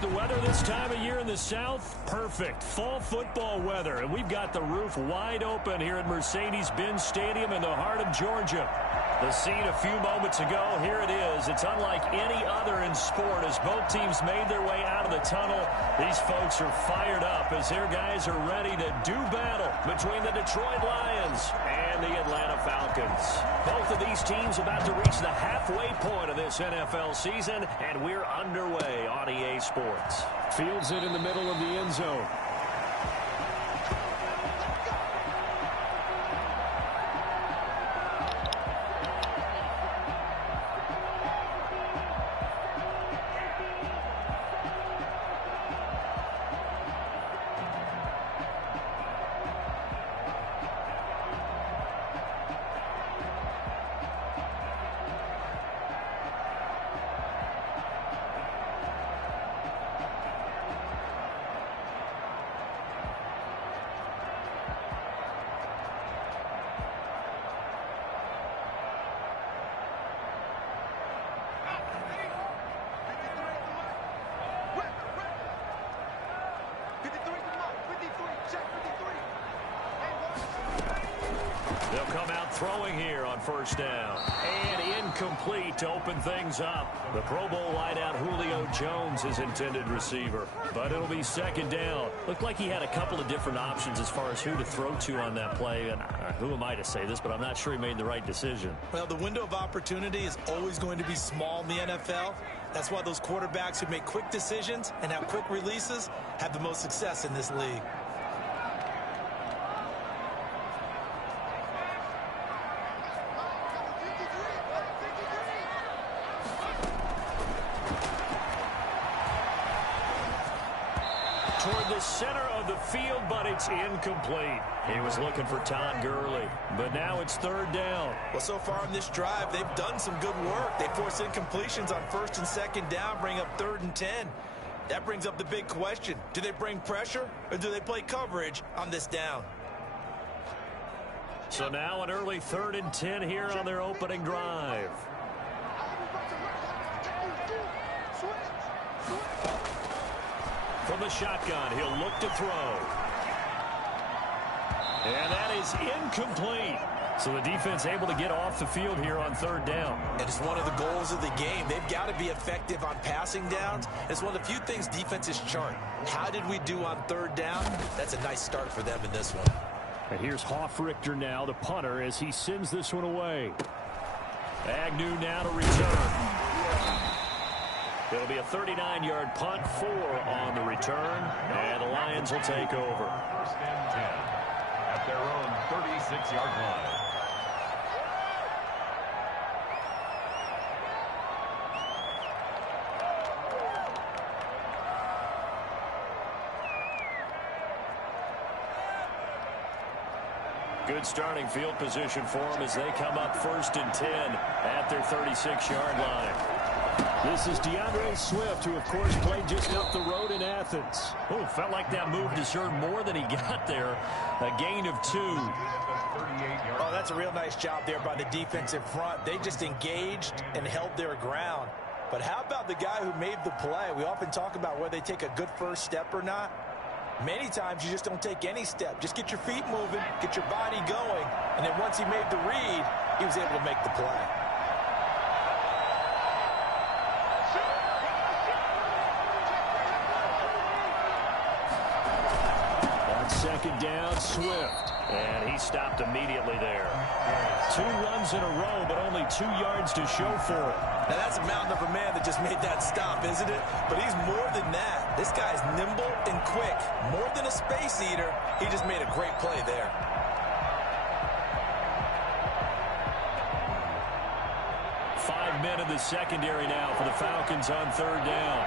The weather this time of year in the South, perfect. Fall football weather. And we've got the roof wide open here at Mercedes-Benz Stadium in the heart of Georgia. The scene a few moments ago, here it is. It's unlike any other in sport as both teams made their way out of the tunnel. These folks are fired up as their guys are ready to do battle between the Detroit Lions and the Atlanta Falcons. Both of these teams about to reach the halfway point of this NFL season, and we're underway on EA Sports. Fields it in the middle of the end zone. They'll come out throwing here on first down. And incomplete to open things up. The Pro Bowl wideout Julio Jones is intended receiver. But it'll be second down. Looked like he had a couple of different options as far as who to throw to on that play. And who am I to say this, but I'm not sure he made the right decision. Well, the window of opportunity is always going to be small in the NFL. That's why those quarterbacks who make quick decisions and have quick releases have the most success in this league. Toward the center of the field, but it's incomplete. He was looking for Todd Gurley, but now it's third down. Well, so far on this drive, they've done some good work. They force incompletions on first and second down, bring up 3rd and 10. That brings up the big question. Do they bring pressure or do they play coverage on this down? So now an early 3rd and 10 here on their opening drive. From the shotgun, he'll look to throw. And that is incomplete. So the defense able to get off the field here on 3rd down. And it's one of the goals of the game. They've got to be effective on passing downs. It's one of the few things defenses chart. How did we do on 3rd down? That's a nice start for them in this one. And here's Hofrichter now, the punter, as he sends this one away. Agnew now to return. It'll be a 39-yard punt, 4 on the return, and the Lions will take over. First and 10 at their own 36-yard line. Good starting field position for them as they come up 1st and 10 at their 36-yard line. This is DeAndre Swift, who, of course, played just up the road in Athens. Oh, felt like that move deserved more than he got there. A gain of 2. Oh, that's a real nice job there by the defensive front. They just engaged and held their ground. But how about the guy who made the play? We often talk about whether they take a good first step or not. Many times you just don't take any step. Just get your feet moving, get your body going, and then once he made the read, he was able to make the play. On second down, Swift. And he stopped immediately there. 2 runs in a row, but only 2 yards to show for it. Now, that's a mountain of a man that just made that stop, isn't it? But he's more than that. This guy's nimble and quick. More than a space eater, he just made a great play there. Five men in the secondary now for the Falcons on 3rd down.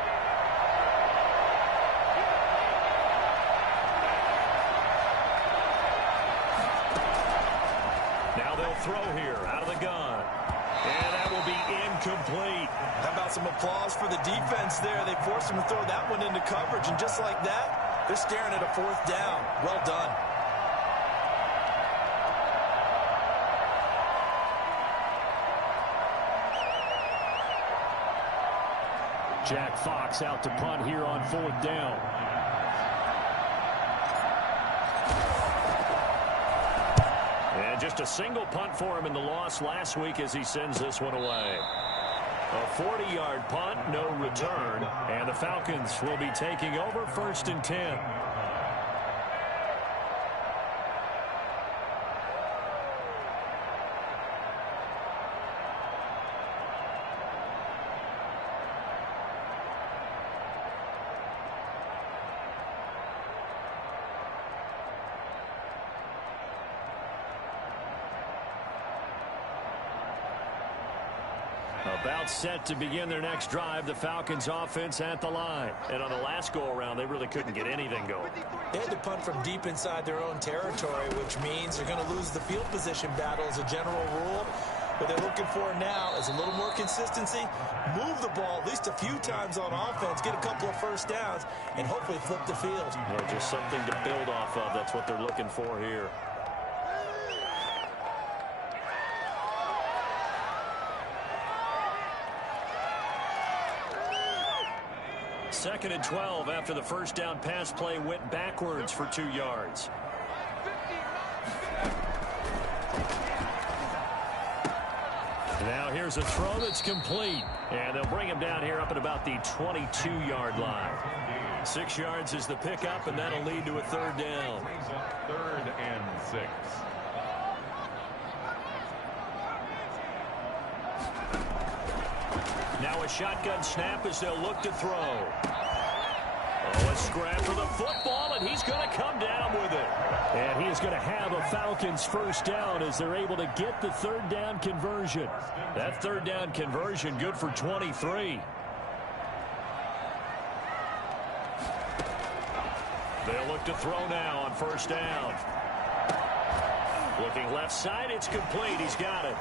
Now they'll throw here out of the gun. And that will be incomplete. How about some applause for the defense there? They forced him to throw that one into coverage, and just like that, they're staring at a 4th down. Well done. Jack Fox out to punt here on 4th down. And just a single punt for him in the loss last week as he sends this one away. A 40-yard punt, no return, and the Falcons will be taking over 1st and 10. About set to begin their next drive. The Falcons offense at the line. And on the last go-around, they really couldn't get anything going. They had to punt from deep inside their own territory, which means they're going to lose the field position battle as a general rule. What they're looking for now is a little more consistency, move the ball at least a few times on offense, get a couple of first downs, and hopefully flip the field. Yeah, just something to build off of. That's what they're looking for here. 2nd and 12 after the first down pass play went backwards for 2 yards. Now here's a throw that's complete. And they'll bring him down here up at about the 22-yard line. 6 yards is the pickup, and that'll lead to a 3rd down. 3rd and 6. Now a shotgun snap as they'll look to throw. Oh, a scrap for the football, and he's going to come down with it. And he is going to have a Falcons first down as they're able to get the 3rd down conversion. That 3rd down conversion good for 23. They'll look to throw now on 1st down. Looking left side, it's complete. He's got it.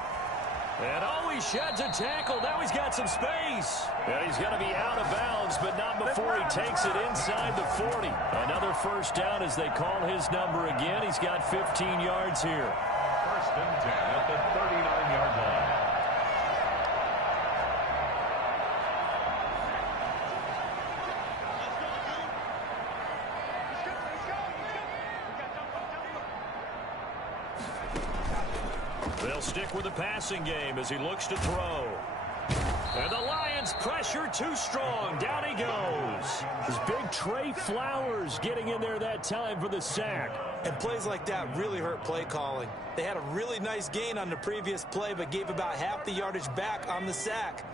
And oh, he sheds a tackle. Now he's got some space. And he's going to be out of bounds, but not before he takes it inside the 40. Another first down as they call his number again. He's got 15 yards here. 1st and 10 at the 39-yard line. They'll stick with the passing game as he looks to throw. And the Lions pressure too strong. Down he goes. His big Trey Flowers getting in there that time for the sack. And plays like that really hurt play calling. They had a really nice gain on the previous play, but gave about half the yardage back on the sack.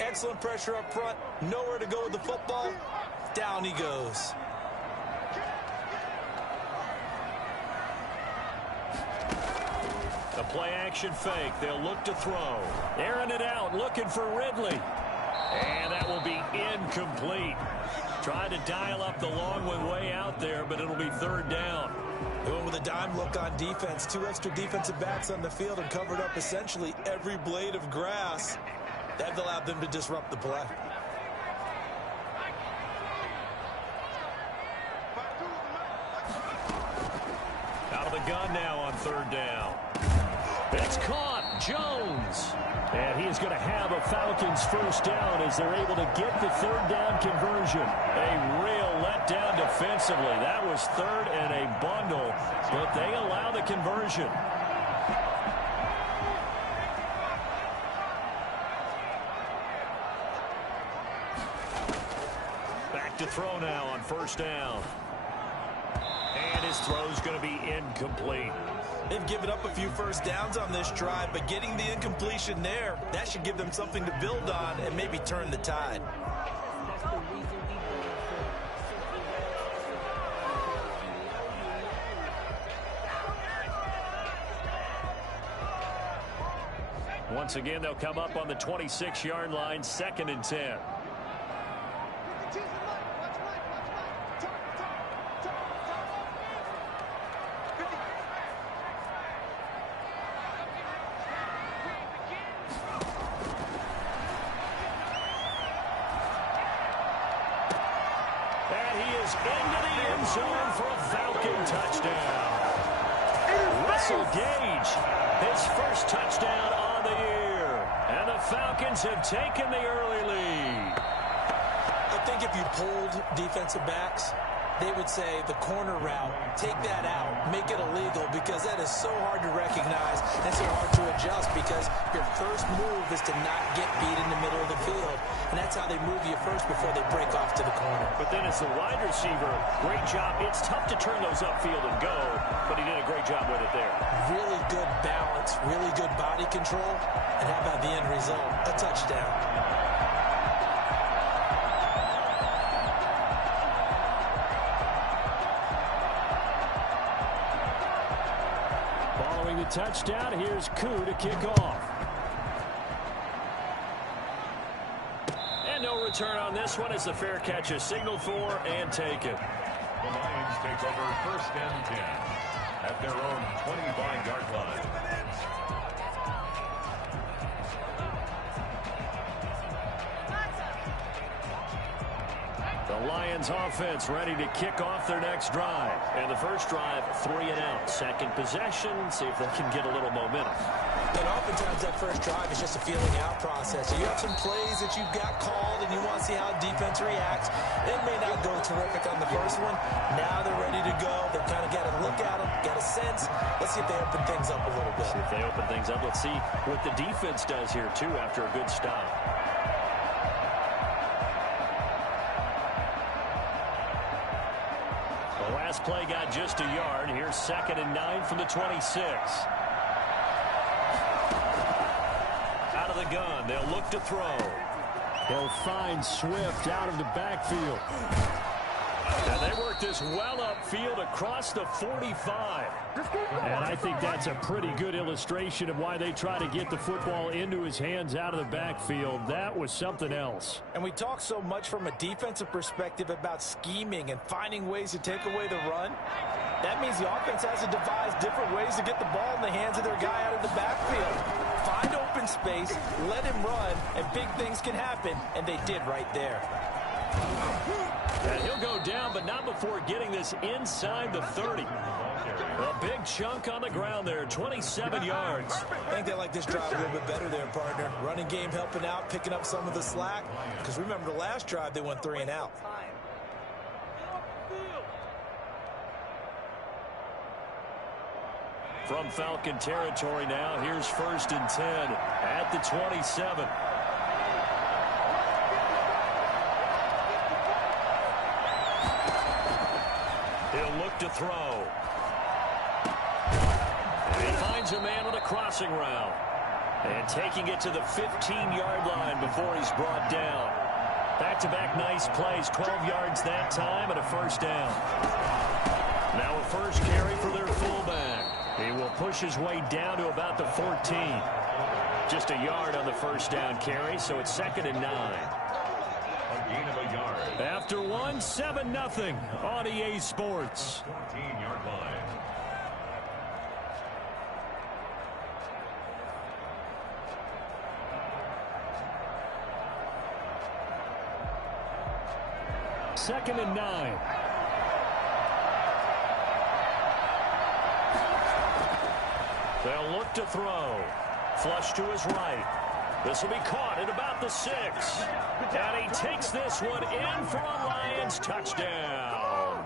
Excellent pressure up front. Nowhere to go with the football. Down he goes. A play-action fake. They'll look to throw. Airing it out, looking for Ridley. And that will be incomplete. Tried to dial up the long one way out there, but it'll be 3rd down. They went with a dime look on defense. 2 extra defensive backs on the field and covered up essentially every blade of grass. That allowed them to disrupt the play. Out of the gun now on 3rd down. It's caught. Jones. And he is going to have a Falcons first down as they're able to get the 3rd down conversion. A real letdown defensively. That was 3rd and a bundle, but they allow the conversion. Back to throw now on 1st down. And his throw's going to be incomplete. They've given up a few first downs on this drive, but getting the incompletion there, that should give them something to build on and maybe turn the tide. Once again, they'll come up on the 26-yard line, 2nd and 10. Into the end zone for a Falcon touchdown. Russell Gage, his first touchdown on the year. And the Falcons have taken the early lead. think if you pulled defensive backs, they would say the corner route, take that out, make it illegal, because that is so hard to recognize and so hard to adjust, because your first move is to not get beat in the middle of the field. And that's how they move you first before they break off to the corner. But then as the wide receiver, great job. It's tough to turn those upfield and go, but he did a great job with it there. Really good balance, really good body control. And how about the end result? A touchdown. Following the touchdown, here's Koo to kick off. And no return on this one as the fair catch is signaled for and taken. The Lions take over 1st and 10 at their own 25-yard line. The Lions offense ready to kick off their next drive. And the first drive, 3 and out. Second possession, see if they can get a little momentum. And oftentimes that first drive is just a feeling out process. So you have some plays that you've got called and you want to see how defense reacts. It may not go terrific on the first one. Now they're ready to go. They've kind of got to look at them, got a sense. Let's see if they open things up a little bit. See if they open things up. Let's see what the defense does here, too, after a good stop. The last play got just a yard. Here's 2nd and 9 from the 26. Out of the gun, they'll look to throw. They'll find Swift out of the backfield. And they work this well upfield across the 45. And I think that's a pretty good illustration of why they try to get the football into his hands out of the backfield. That was something else. And we talk so much from a defensive perspective about scheming and finding ways to take away the run. That means the offense has to devise different ways to get the ball in the hands of their guy out of the backfield. Find open space, let him run, and big things can happen. And they did right there. And he'll go down, but not before getting this inside the 30. A big chunk on the ground there, 27 yards. I think they like this drive a little bit better there, partner. Running game helping out, picking up some of the slack. Because remember the last drive, they went 3 and out. From Falcon territory now, here's 1st and 10 at the 27. He'll look to throw. And he finds a man on a crossing route. And taking it to the 15-yard line before he's brought down. Back-to-back nice plays, 12 yards that time and a 1st down. Now a first carry for their fullback. He will push his way down to about the 14. Just a yard on the 1st down carry, so it's 2nd and 9. A gain of a yard. After one, 7-0 on EA Sports. 14-yard line. Second and 9. They'll look to throw. Flush to his right. This will be caught at about the 6. And he takes this one in for a Lions touchdown.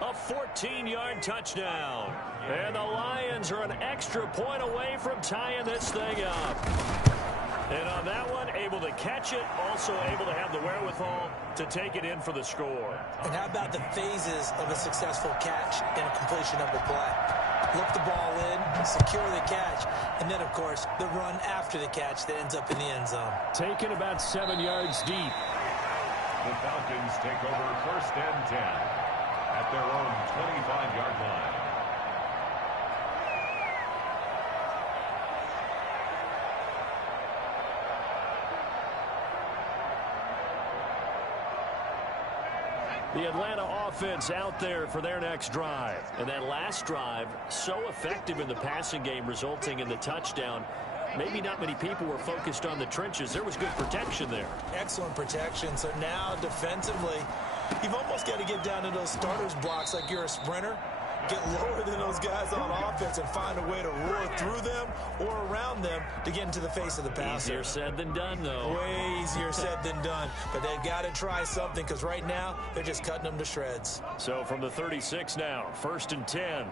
A 14-yard touchdown. And the Lions are an extra point away from tying this thing up. And on that one, able to catch it, also able to have the wherewithal to take it in for the score. And how about the phases of a successful catch and a completion of the play? Look the ball in, secure the catch, and then, of course, the run after the catch that ends up in the end zone. Taken about 7 yards deep. The Falcons take over 1st and 10 at their own 25-yard line. The Atlanta offense out there for their next drive. And that last drive, so effective in the passing game, resulting in the touchdown. Maybe not many people were focused on the trenches. There was good protection there. Excellent protection. So now defensively, you've almost got to get down to those starters blocks like you're a sprinter. get lower than those guys on offense and find a way to roar through them or around them to get into the face of the passer. Easier said than done, though. Way easier said than done. But they've got to try something because right now they're just cutting them to shreds. So from the 36 now, 1st and 10.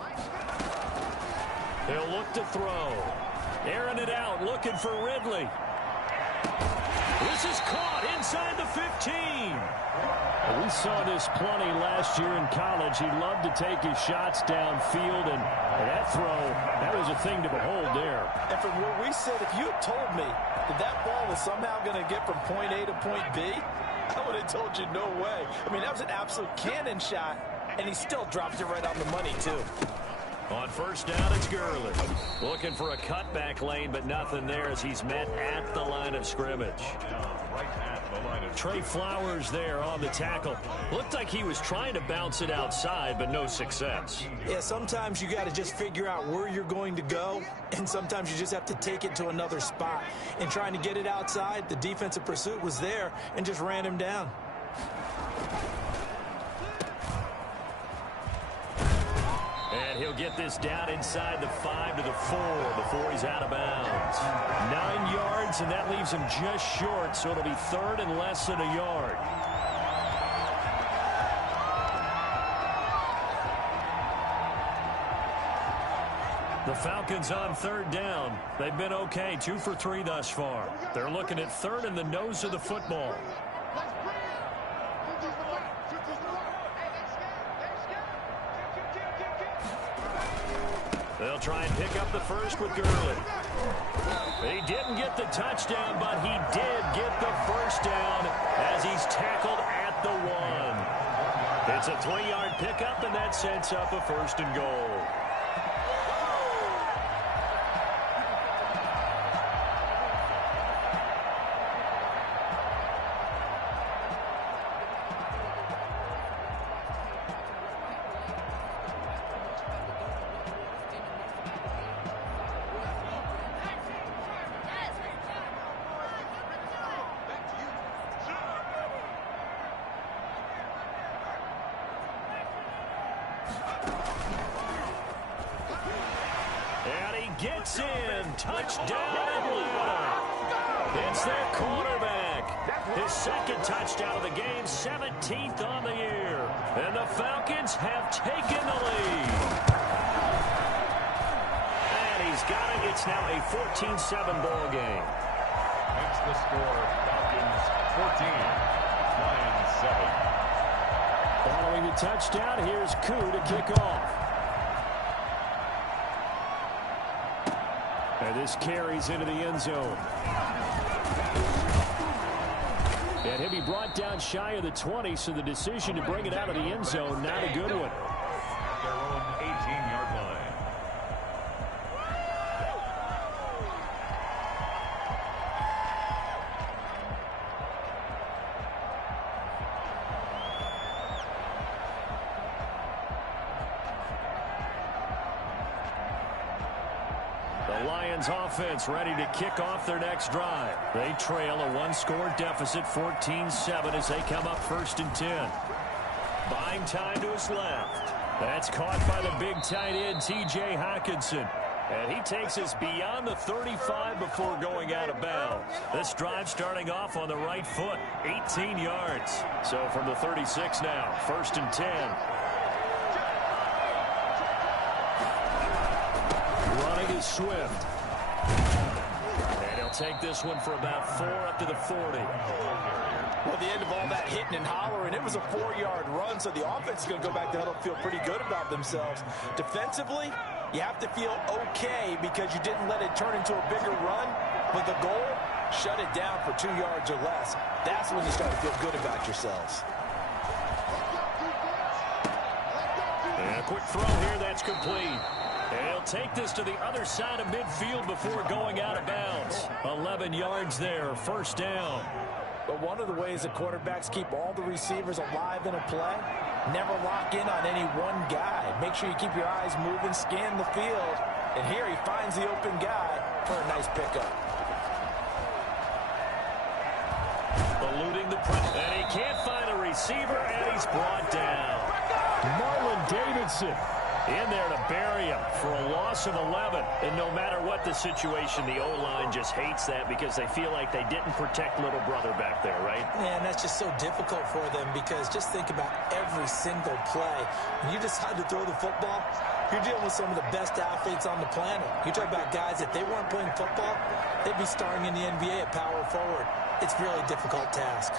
They'll look to throw. Airing it out, looking for Ridley. This is caught inside the 15. We saw this plenty last year in college. He loved to take his shots downfield, and that throw, that was a thing to behold there. And from where we sit, if you had told me that ball was somehow going to get from point A to point B, I would have told you no way. I mean, that was an absolute cannon shot, and he still dropped it right on the money, too. On 1st down, it's Gurley. Looking for a cutback lane, but nothing there as he's met at the line of scrimmage. Trey Flowers there on the tackle. Looked like he was trying to bounce it outside, but no success. Yeah, sometimes you got to just figure out where you're going to go, and sometimes you just have to take it to another spot. And trying to get it outside, the defensive pursuit was there and just ran him down. And he'll get this down inside the 5 to the 4 before he's out of bounds. 9 yards, and that leaves him just short, so it'll be 3rd and less than a yard. The Falcons on 3rd down. They've been okay, 2 for 3 thus far. They're looking at 3rd and the nose of the football. They'll try and pick up the first with Gurley. He didn't get the touchdown, but he did get the first down as he's tackled at the 1. It's a 3-yard pickup, and that sets up a 1st and goal. Gets in. Touchdown, Atlanta. It's their quarterback. His 2nd touchdown of the game, 17th on the year. And the Falcons have taken the lead. And he's got it. It's now a 14-7 ball game. Makes the score Falcons 14, Lions 7. Following the touchdown, here's Koo to kick off. And this carries into the end zone. And he'll be brought down shy of the 20, so the decision to bring it out of the end zone, not a good one. Their own 18-yard line. The Lions offense ready to kick off their next drive. They trail a 1-score deficit, 14-7, as they come up 1st and 10. Buying time to his left. That's caught by the big tight end, T.J. Hockenson. And he takes us beyond the 35 before going out of bounds. This drive starting off on the right foot, 18 yards. So from the 36 now, 1st and 10. Running is Swift. And he'll take this one for about 4 up to the 40. Well, at the end of all that hitting and hollering, it was a 4-yard run, so the offense is going to go back to huddle and feel pretty good about themselves. Defensively, you have to feel okay because you didn't let it turn into a bigger run, but the goal, shut it down for 2 yards or less. That's when you start to feel good about yourselves. And a quick throw here, that's complete. And he'll take this to the other side of midfield before going out of bounds. 11 yards there, 1st down. But one of the ways that quarterbacks keep all the receivers alive in a play, never lock in on any one guy. Make sure you keep your eyes moving, scan the field. And here he finds the open guy for a nice pickup. Eluding the press. And he can't find a receiver, and he's brought down. Marlon Davidson In there to bury him for a loss of 11. And no matter what the situation, the O-line just hates that because they feel like they didn't protect little brother back there, right? Man, that's just so difficult for them because just think about every single play. When you decide to throw the football, you're dealing with some of the best athletes on the planet. You talk about guys, if they weren't playing football, they'd be starring in the NBA at power forward. It's a really difficult task.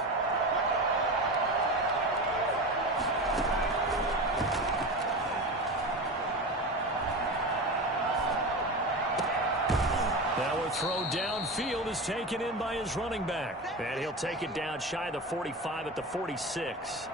Throw downfield is taken in by his running back. And he'll take it down shy of the 45 at the 46.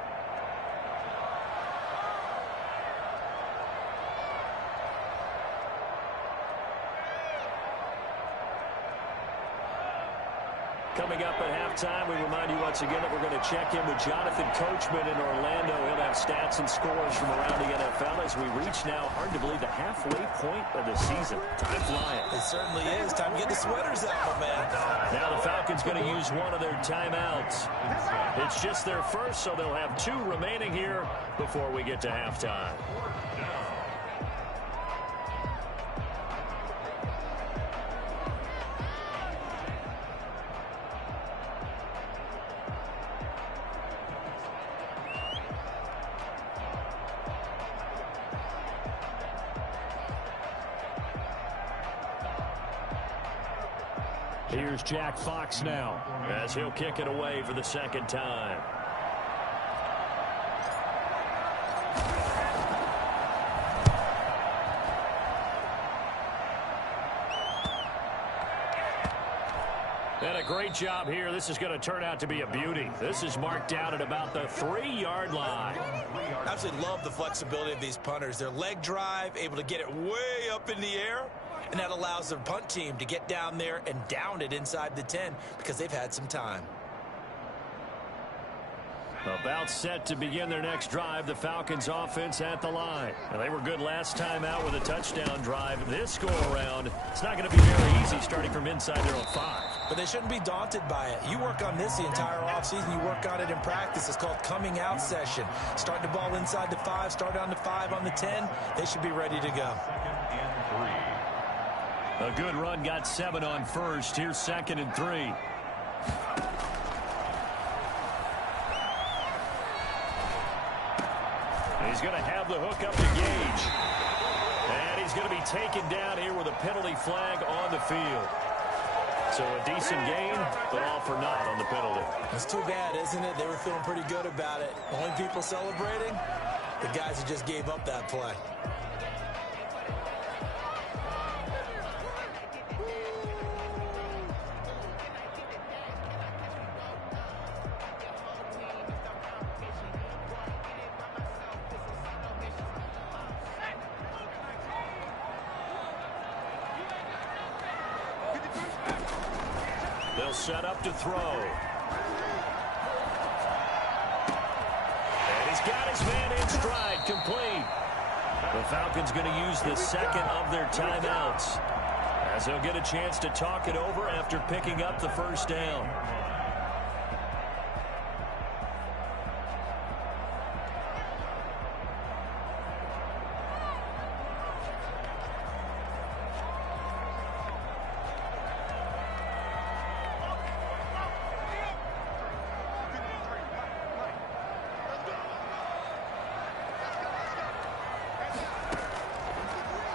Coming up at halftime, we remind you once again that we're going to check in with Jonathan Coachman in Orlando. He'll have stats and scores from around the NFL as we reach now, hard to believe, the halfway point of the season. Time flying. It certainly is. Time to get the sweaters out, man. Now the Falcons going to use one of their timeouts. It's just their first, so they'll have 2 remaining here before we get to halftime. Here's Jack Fox now as he'll kick it away for the second time. And a great job here. This is going to turn out to be a beauty. This is marked down at about the 3-yard line. I absolutely love the flexibility of these punters. Their leg drive, able to get it way up in the air. And that allows their punt team to get down there and down it inside the 10 because they've had some time. About set to begin their next drive, the Falcons offense at the line. And they were good last time out with a touchdown drive. This go-around, it's not going to be very easy starting from inside their own 5. But they shouldn't be daunted by it. You work on this the entire offseason. You work on it in practice. It's called coming out session. Start the ball inside the 5, start on the 5 on the 10. They should be ready to go. A good run got 7 on first. Here's 2nd and 3. He's going to have the hook up to Gage. And he's going to be taken down here with a penalty flag on the field. So a decent gain, but all for naught on the penalty. It's too bad, isn't it? They were feeling pretty good about it. Only people celebrating, the guys who just gave up that play. They'll set up to throw. And he's got his man in stride, complete. The Falcons going to use the second of their timeouts as they'll get a chance to talk it over after picking up the first down.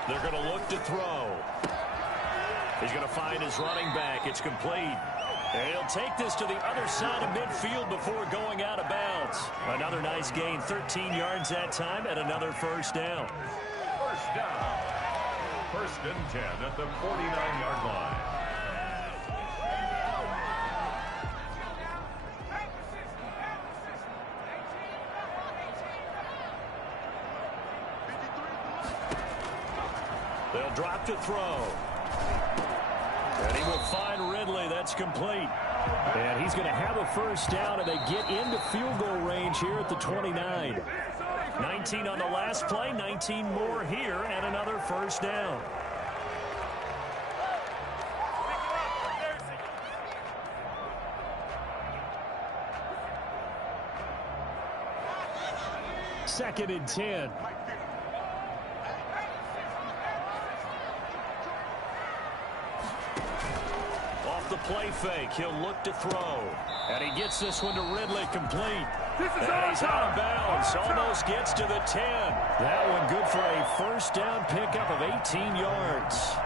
They're going to look to throw. He's going to find his running back. It's complete. And he'll take this to the other side of midfield before going out of bounds. Another nice gain, 13 yards that time, and another first down. First down. 1st and 10 at the 49-yard line. They'll drop to throw. And he will find Ridley. That's complete. And he's going to have a first down, and they get into field goal range here at the 29. 19 on the last play, 19 more here, and another first down. Second and 10. play fake. He'll look to throw. And he gets this one to Ridley complete. And he's out of bounds. Almost gets to the 10. That one good for a first down pickup of 18 yards.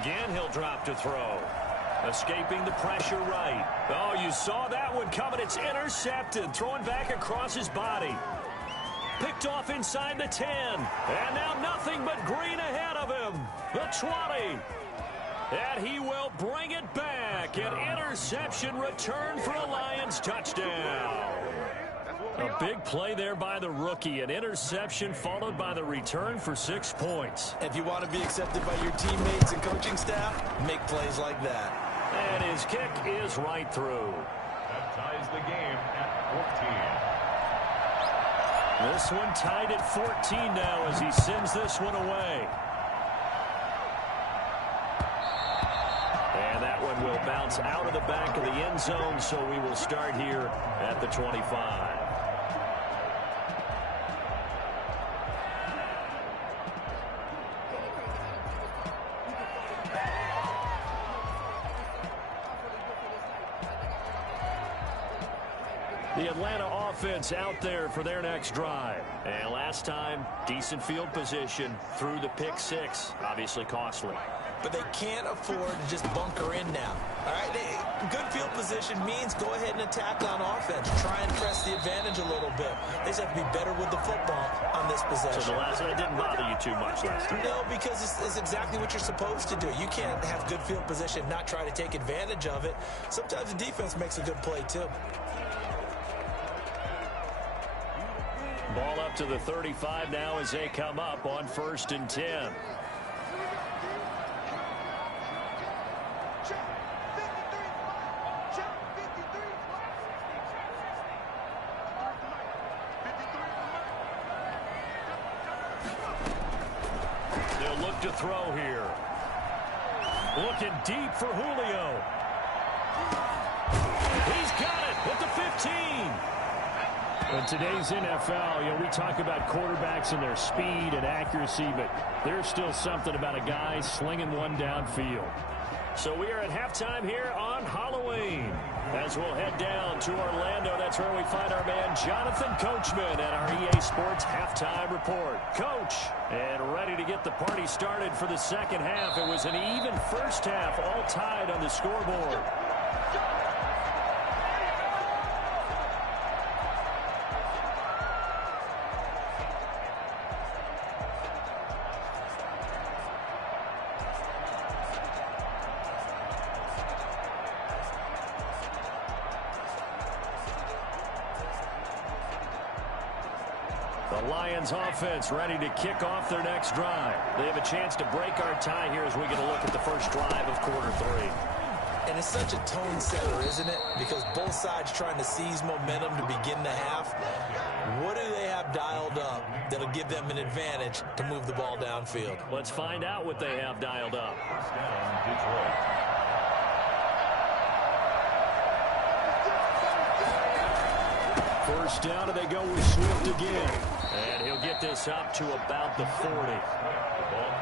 Again, he'll drop to throw. Escaping the pressure right. Oh, you saw that one coming. It's intercepted. Throwing back across his body. Picked off inside the 10. And now nothing but green ahead of him. The 20. And he will bring it back. An interception return for a Lions touchdown. A big play there by the rookie. An interception followed by the return for 6 points. If you want to be accepted by your teammates and coaching staff, make plays like that. And his kick is right through. That ties the game at 14. This one tied at 14 now as he sends this one away. And that one will bounce out of the back of the end zone, so we will start here at the 25. The Atlanta offense out there for their next drive. And last time, decent field position through the pick six. Obviously costly. But they can't afford to just bunker in now. All right, good field position means go ahead and attack on offense. Try and press the advantage a little bit. They just have to be better with the football on this possession. So the last one didn't bother you too much last time? No, because it's exactly what you're supposed to do. You can't have good field position, not try to take advantage of it. Sometimes the defense makes a good play, too. Ball up to the 35 now as they come up on 1st and 10. They'll look to throw here. Looking deep for Julio. He's got it at the 15. In today's NFL, we talk about quarterbacks and their speed and accuracy, but there's still something about a guy slinging one downfield. So we are at halftime here on Halloween. As we'll head down to Orlando, that's where we find our man Jonathan Coachman at our EA Sports Halftime Report. Coach, and ready to get the party started for the second half. It was an even first half, all tied on the scoreboard. The Lions offense ready to kick off their next drive. They have a chance to break our tie here as we get a look at the first drive of quarter 3. And it's such a tone setter, isn't it? Because both sides trying to seize momentum to begin the half. What do they have dialed up that'll give them an advantage to move the ball downfield? Let's find out what they have dialed up. First down, Detroit. First down, and they go with Swift again. And he'll get this up to about the 40.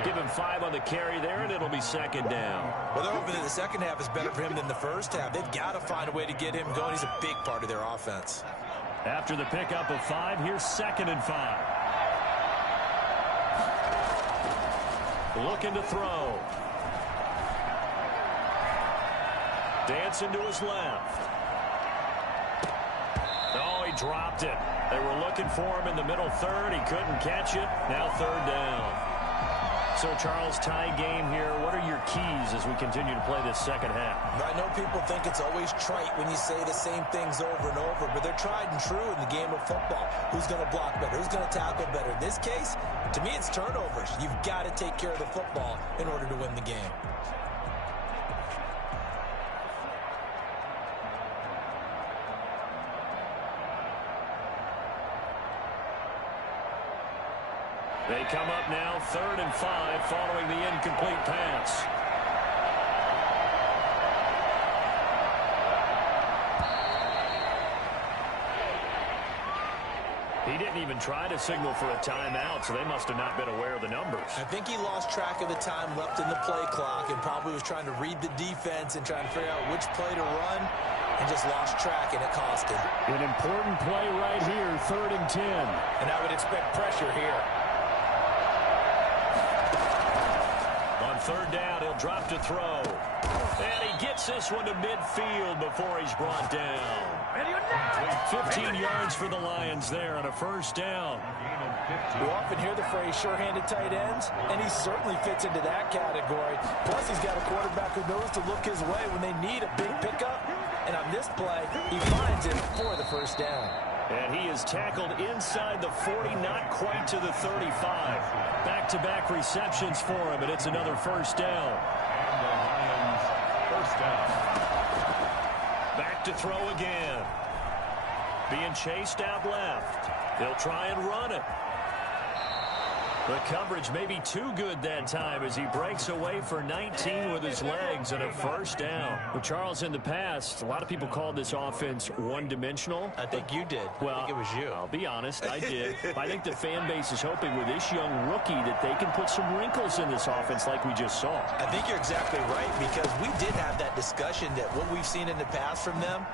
Give him 5 on the carry there, and it'll be second down. Well, they're hoping that the second half is better for him than the first half. They've got to find a way to get him going. He's a big part of their offense. After the pickup of 5, here's 2nd and 5. Looking to throw. Dancing to his left. Oh, he dropped it. They were looking for him in the middle third. He couldn't catch it. Now 3rd down. So, Charles, tie game here. What are your keys as we continue to play this second half? I know people think it's always trite when you say the same things over and over, but they're tried and true in the game of football. Who's going to block better? Who's going to tackle better? In this case, to me, it's turnovers. You've got to take care of the football in order to win the game. They come up now 3rd and 5 following the incomplete pass. He didn't even try to signal for a timeout, so they must have not been aware of the numbers. I think he lost track of the time left in the play clock and probably was trying to read the defense and trying to figure out which play to run and just lost track, and it cost him. An important play right here, 3rd and 10. And I would expect pressure here. On 3rd down, he'll drop to throw. And he gets this one to midfield before he's brought down. 15 yards for the Lions there on a 1st down. We often hear the phrase sure-handed tight ends, and he certainly fits into that category. Plus, he's got a quarterback who knows to look his way when they need a big pickup. And on this play, he finds it for the 1st down. And he is tackled inside the 40, not quite to the 35. Back-to-back receptions for him, and it's another 1st down. And the Lions, 1st down. Back to throw again. Being chased out left. They'll try and run it. The coverage may be too good that time as he breaks away for 19 with his legs and a 1st down. Well, Charles, in the past, a lot of people called this offense one-dimensional. I think you did. Well, I think it was you. I'll be honest, I did. I think the fan base is hoping with this young rookie that they can put some wrinkles in this offense like we just saw. I think you're exactly right, because we did have that discussion that what we've seen in the past from them,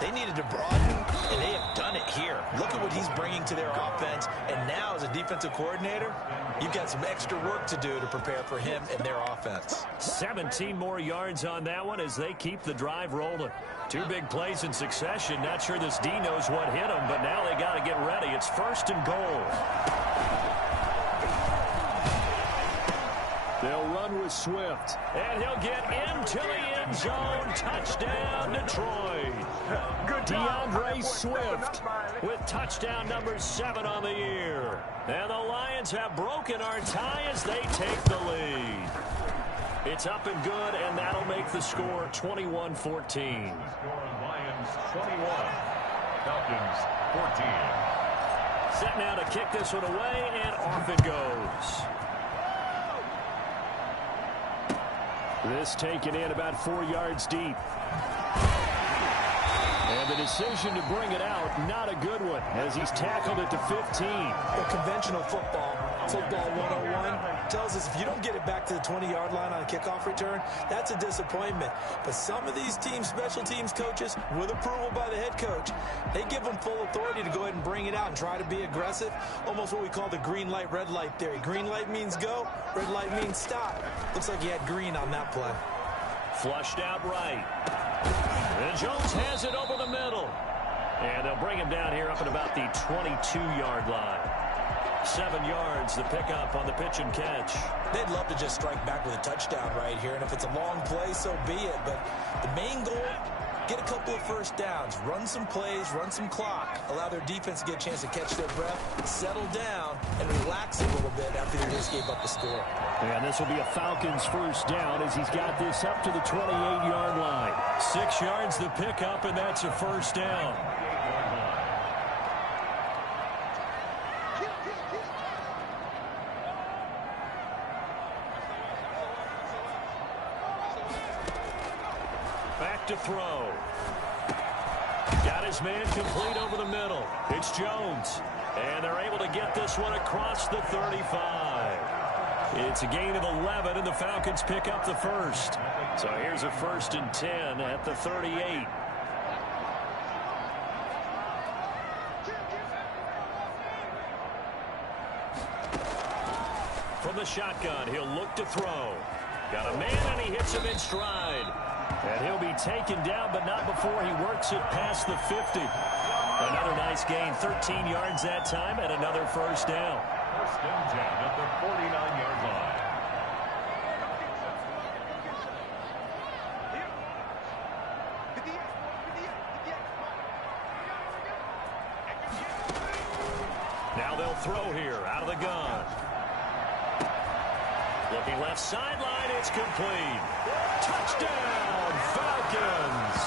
they needed to broaden, and they have done it here. Look at what he's bringing to their offense, and now as a defensive coordinator, you've got some extra work to do to prepare for him and their offense. 17 more yards on that one as they keep the drive rolling. 2 big plays in succession. Not sure this D knows what hit him, but now they got to get ready. It's 1st and goal. They'll run with Swift, and he'll get into the end zone. Touchdown, Detroit. DeAndre Swift with touchdown number 7 on the year. And the Lions have broken our tie as they take the lead. It's up and good, and that'll make the score 21-14. Lions 21, Falcons 14. Set now to kick this one away, and off it goes. This taken in about 4 yards deep. And the decision to bring it out, not a good one, as he's tackled it to 15. Well, conventional football 101, tells us if you don't get it back to the 20-yard line on a kickoff return, that's a disappointment. But some of these teams, special teams coaches, with approval by the head coach, they give them full authority to go ahead and bring it out and try to be aggressive, almost what we call the green light, red light theory. Green light means go, red light means stop. Looks like he had green on that play. Flushed out right. And Jones has it over the middle. And they'll bring him down here up at about the 22-yard line. 7 yards, the pickup on the pitch and catch. They'd love to just strike back with a touchdown right here, and if it's a long play, so be it. But the main goal, get a couple of first downs, run some plays, run some clock, allow their defense to get a chance to catch their breath, settle down, and relax a little bit after they just gave up the score. And this will be a Falcons first down as he's got this up to the 28-yard line. 6 yards the pickup, and that's a first down. Back to throw. Got his man complete over the middle. It's Jones. And they're able to get this one across the 35. It's a gain of 11, and the Falcons pick up the first. So here's a 1st and 10 at the 38. From the shotgun, he'll look to throw. Got a man, and he hits him in stride. And he'll be taken down, but not before he works it past the 50. Another nice gain, 13 yards that time, and another first down. 1st and 10 at the 49-yard line. Now they'll throw here out of the gun. Looking left sideline, it's complete. Touchdown, Falcons!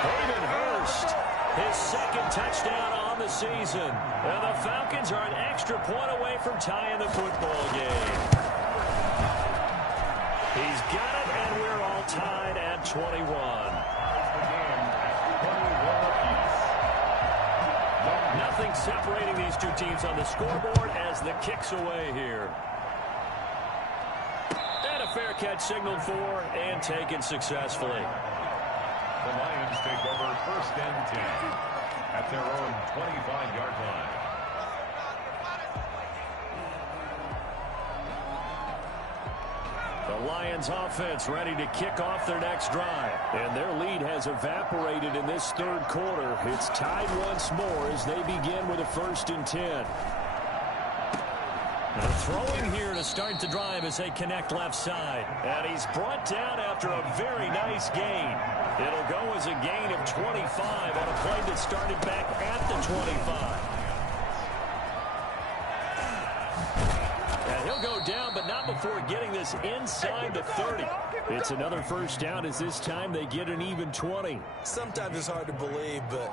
Hayden Hurst His second touchdown on the season. And the Falcons are an extra point away from tying the football game. He's got it, and we're all tied at 21. Nothing separating these two teams on the scoreboard as the kick's away here. And a fair catch signaled for and taken successfully. The Lions take over first and 10 at their own 25-yard line. The Lions offense ready to kick off their next drive. And their lead has evaporated in this third quarter. It's tied once more as they begin with a first and 10. Now throwing here to start the drive as they connect left side. And he's brought down after a very nice gain. It'll go as a gain of 25 on a play that started back at the 25. And he'll go down, but not before getting this inside the 30. It's another first down as this time they get an even 20. Sometimes it's hard to believe, but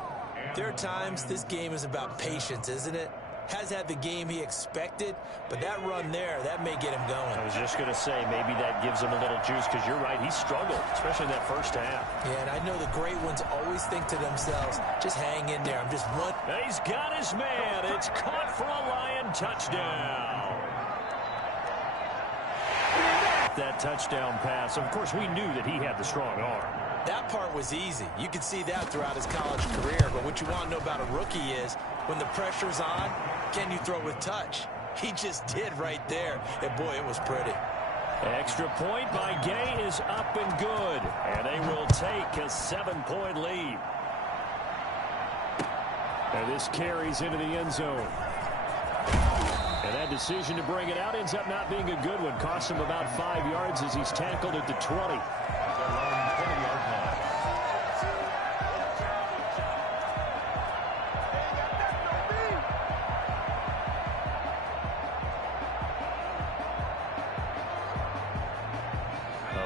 there are times this game is about patience, isn't it? Has had the game he expected, but that run there, that may get him going. I was just going to say, maybe that gives him a little juice, because you're right, he struggled, especially in that first half. Yeah, and I know the great ones always think to themselves, just hang in there, I'm just one. He's got his man. It's caught for a Lion touchdown. That touchdown pass, of course, we knew that he had the strong arm. That part was easy. You could see that throughout his college career, but what you want to know about a rookie is, when the pressure's on, can you throw with touch? He just did right there, and boy, it was pretty. Extra point by Gay is up and good, and they will take a 7-point lead. And this carries into the end zone. And that decision to bring it out ends up not being a good one. Costs him about 5 yards as he's tackled at the 20.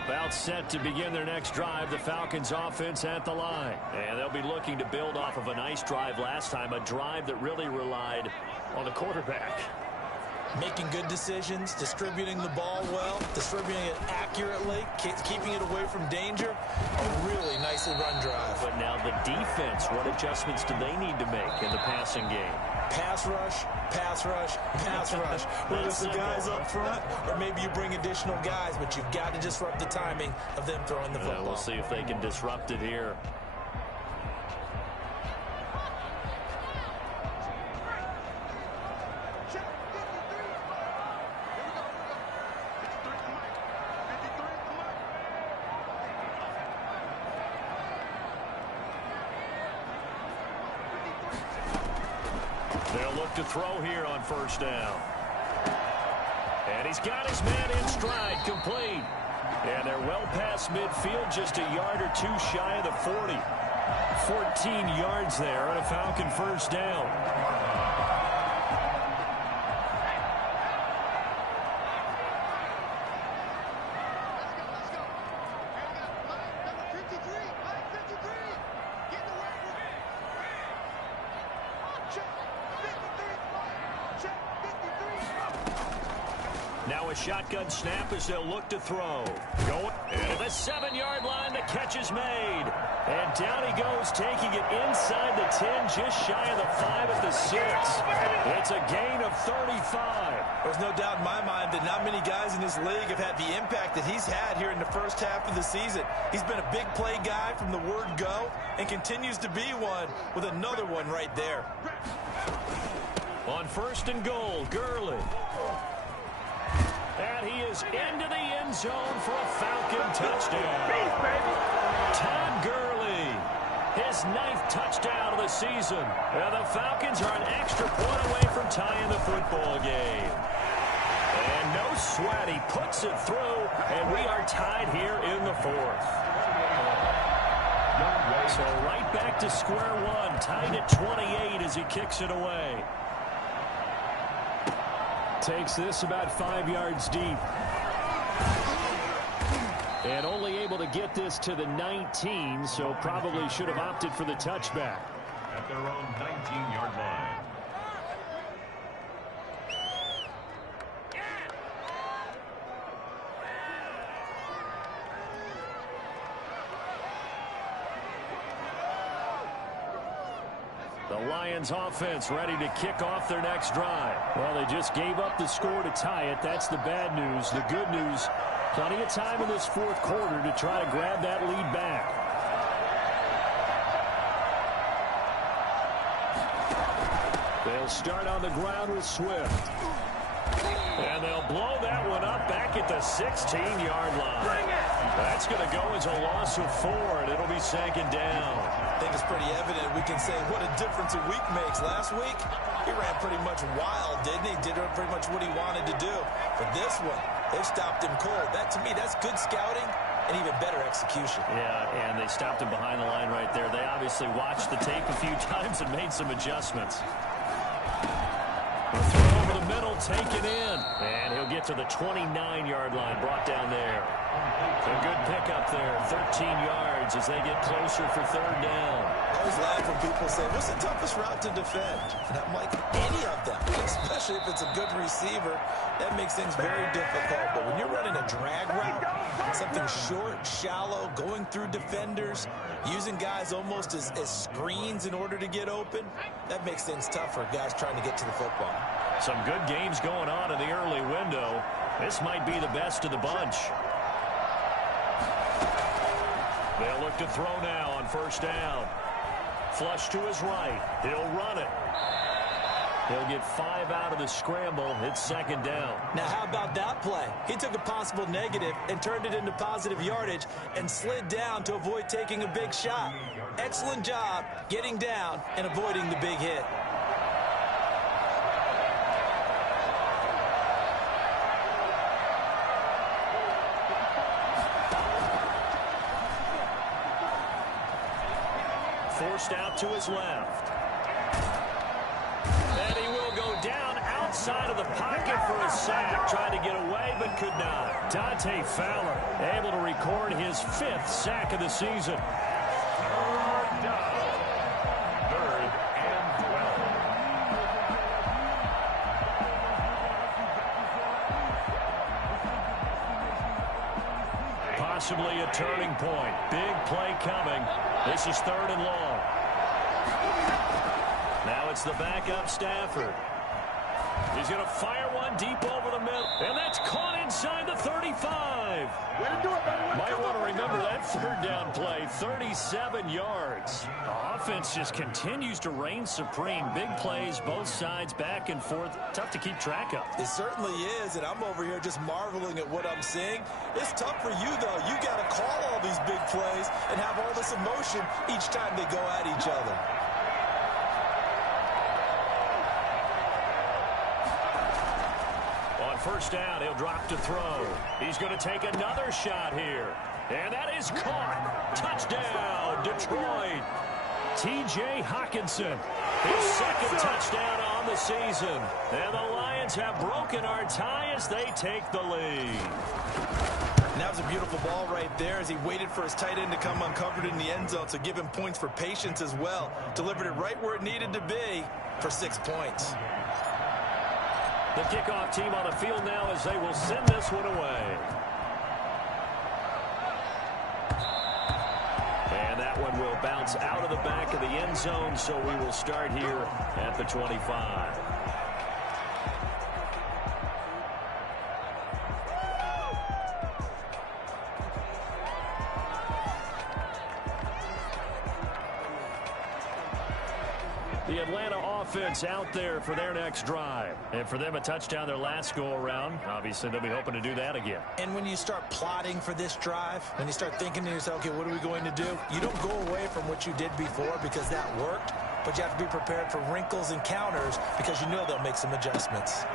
About set to begin their next drive, the Falcons offense at the line. And they'll be looking to build off of a nice drive last time, a drive that really relied on the quarterback. Making good decisions, distributing the ball well, distributing it accurately, keeping it away from danger. A really nicely run drive. But now the defense, what adjustments do they need to make in the passing game? Pass rush, pass rush, pass rush. Whether it's the guys up front or maybe you bring additional guys, but you've got to disrupt the timing of them throwing the football. We'll see if they can disrupt it here. They'll look to throw here on first down. And he's got his man in stride, complete. And they're well past midfield, just a yard or two shy of the 40. 14 yards there on a Falcon first down. Now a shotgun snap as they'll look to throw. Going to the 7-yard line. The catch is made. And down he goes, taking it inside the 10, just shy of the 5 at the 6. It's a gain of 35. There's no doubt in my mind that not many guys in this league have had the impact that he's had here in the first half of the season. He's been a big play guy from the word go and continues to be one with another one right there. On first and goal, Gurley. And he is into the end zone for a Falcon touchdown. Todd Gurley, his 9th touchdown of the season. And the Falcons are an extra point away from tying the football game. And no sweat, he puts it through, and we are tied here in the 4th. So right back to square one, tied at 28 as he kicks it away. Takes this about 5 yards deep. And only able to get this to the 19, so probably should have opted for the touchback. at their own 19-yard line. The Lions offense ready to kick off their next drive. Well, they just gave up the score to tie it. That's the bad news. The good news, plenty of time in this fourth quarter to try to grab that lead back. They'll start on the ground with Swift. And they'll blow that one up back at the 16-yard line. That's going to go as a loss of 4, and it'll be second down. I think it's pretty evident. We can say what a difference a week makes. Last week, he ran pretty much wild, didn't he? Did pretty much what he wanted to do. But this one, they stopped him cold. That, to me, that's good scouting and even better execution. Yeah, and they stopped him behind the line right there. They obviously watched the tape a few times and made some adjustments. Throw over the middle, taken in. And he'll get to the 29-yard line, brought down there. A good pickup there, 13 yards as they get closer for third down. I always laugh when people say, what's the toughest route to defend? And I'm like, any of them, especially if it's a good receiver. That makes things very difficult. But when you're running a drag route, something short, shallow, going through defenders, using guys almost as screens in order to get open, that makes things tough for guys trying to get to the football. Some good games going on in the early window. This might be the best of the bunch. They'll look to throw now on first down. Flush to his right. He'll run it. He'll get 5 out of the scramble. It's second down. Now, how about that play? He took a possible negative and turned it into positive yardage and slid down to avoid taking a big shot. Excellent job getting down and avoiding the big hit. Forced out to his left. And he will go down outside of the pocket for a sack. Tried to get away, but could not. Dante Fowler able to record his 5th sack of the season. Third down. 3rd and 12. Possibly a turning point. Big play coming. This is 3rd and long. Now it's the backup Stafford. He's going to fire one deep over the middle. And that's caught inside the 35. Might want to remember that 3rd down play. 37 yards. The offense just continues to reign supreme. Big plays, both sides, back and forth. Tough to keep track of. It certainly is, and I'm over here just marveling at what I'm seeing. It's tough for you, though. You got to call all these big plays and have all this emotion each time they go at each other. First down, he'll drop to throw. He's going to take another shot here. And that is caught. Touchdown, Detroit. T.J. Hockenson, his 2nd touchdown on the season. And the Lions have broken our tie as they take the lead. And that was a beautiful ball right there as he waited for his tight end to come uncovered in the end zone, so give him points for patience as well. Delivered it right where it needed to be for 6 points. The kickoff team on the field now as they will send this one away. And that one will bounce out of the back of the end zone, so we will start here at the 25. The Atlanta offense out there for their next drive. And for them, a touchdown their last go-around. Obviously, they'll be hoping to do that again. And when you start plotting for this drive, when you start thinking to yourself, okay, what are we going to do? You don't go away from what you did before because that worked, but you have to be prepared for wrinkles and counters because you know they'll make some adjustments.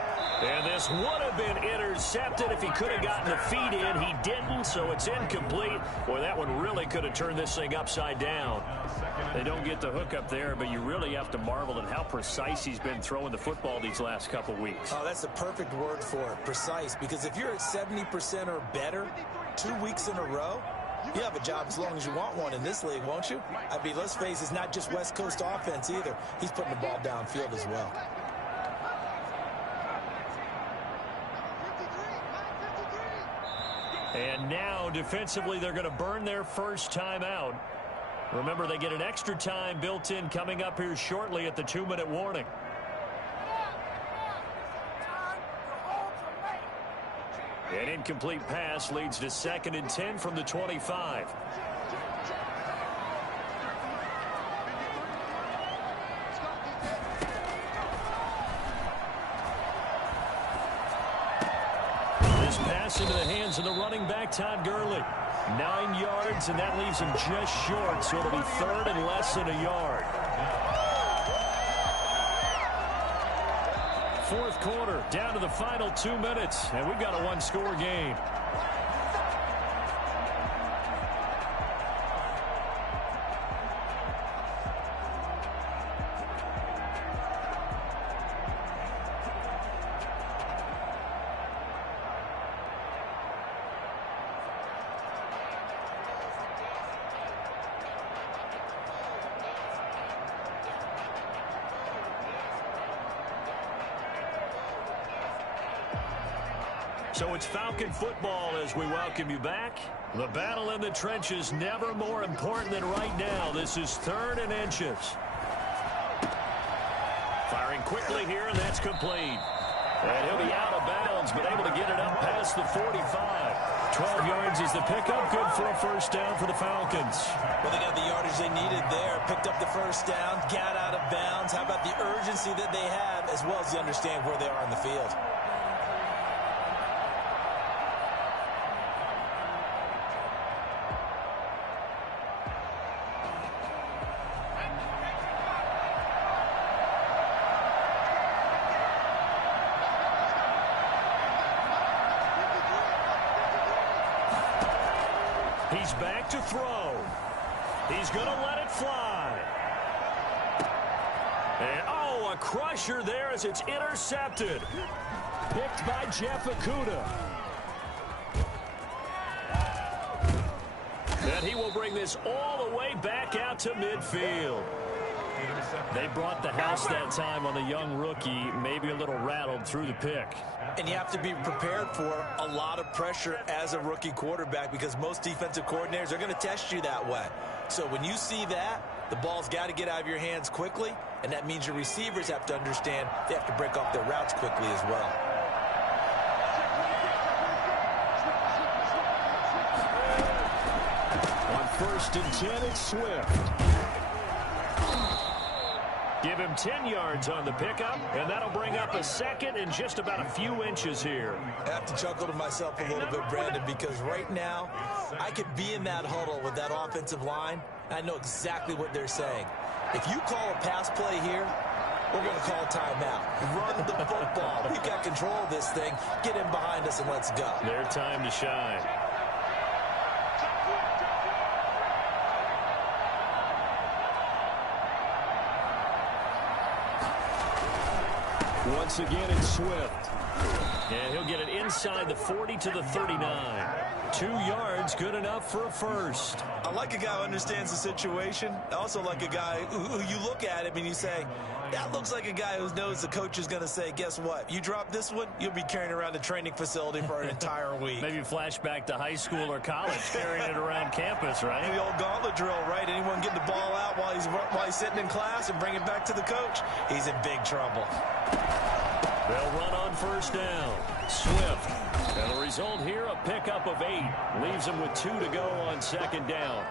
And this would have been intercepted if he could have gotten the feet in. He didn't, so it's incomplete. Boy, that one really could have turned this thing upside down. They don't get the hook up there, but you really have to marvel at how precise he's been throwing the football these last couple weeks. Oh, that's the perfect word for it, precise. Because if you're at 70% or better 2 weeks in a row, You have a job as long as you want one in this league, won't you? I mean, let's face it, it's not just West Coast offense either. He's putting the ball downfield as well. And now, defensively, they're going to burn their first time out. Remember, they get an extra time built in coming up here shortly at the 2-minute warning. An incomplete pass leads to 2nd and 10 from the 25. This pass into the hands of the running back, Todd Gurley. 9 yards, and that leaves him just short, so it'll be 3rd and less than a yard. 4th quarter, down to the final 2 minutes, and we've got a one-score game. So it's Falcon football as we welcome you back. The battle in the trenches never more important than right now. This is 3rd and inches. Firing quickly here, and that's complete. And he'll be out of bounds, but able to get it up past the 45. 12 yards is the pickup. Good for a first down for the Falcons. Well, they got the yardage they needed there. Picked up the first down, got out of bounds. How about the urgency that they have, as well as you understand where they are on the field? He's back to throw. He's going to let it fly. And, oh, a crusher there as it's intercepted. Picked by Jeff Okudah. And he will bring this all the way back out to midfield. They brought the house that time on the young rookie, maybe a little rattled through the pick. And you have to be prepared for a lot of pressure as a rookie quarterback because most defensive coordinators are going to test you that way. So when you see that, the ball's got to get out of your hands quickly, and that means your receivers have to understand they have to break off their routes quickly as well. On 1st and 10, it's Swift. Give him 10 yards on the pickup, and that'll bring up a 2nd and just about a few inches here. I have to chuckle to myself a little bit, Brandon, because right now I could be in that huddle with that offensive line, and I know exactly what they're saying. If you call a pass play here, we're going to call a timeout. Run the football. We've got control of this thing. Get in behind us and let's go. Their time to shine. Once again, it's Swift. And he'll get it inside the 40 to the 39. 2 yards, good enough for a first. I like a guy who understands the situation. I also like a guy who you look at him and you say, that looks like a guy who knows the coach is going to say, guess what? You drop this one, you'll be carrying around the training facility for an entire week. Maybe flashback to high school or college, carrying it around campus, right? The old gauntlet drill, right? Anyone getting the ball out while he's sitting in class and bring it back to the coach, he's in big trouble. They'll run on first down. Swift. And the result here, a pickup of 8. Leaves them with 2 to go on 2nd down.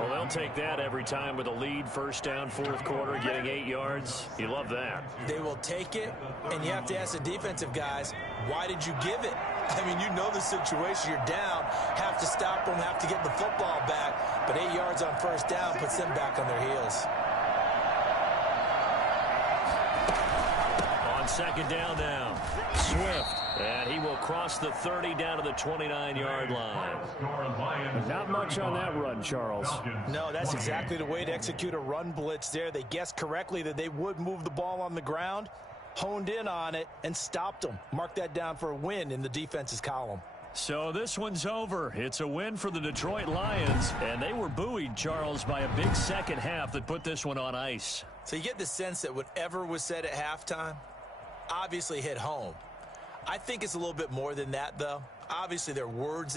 Well, they'll take that every time with a lead. First down, 4th quarter, getting 8 yards. You love that. They will take it, and you have to ask the defensive guys, why did you give it? I mean, you know the situation. You're down, have to stop them, have to get the football back. But 8 yards on first down puts them back on their heels. On 2nd down now, Swift. And he will cross the 30 down to the 29-yard line. Not much on that run, Charles. No, that's exactly the way to execute a run blitz there. They guessed correctly that they would move the ball on the ground, honed in on it, and stopped them. Mark that down for a win in the defense's column. So this one's over. It's a win for the Detroit Lions, and they were buoyed, Charles, by a big second half that put this one on ice. So you get the sense that whatever was said at halftime obviously hit home. I think it's a little bit more than that, though. Obviously, there are words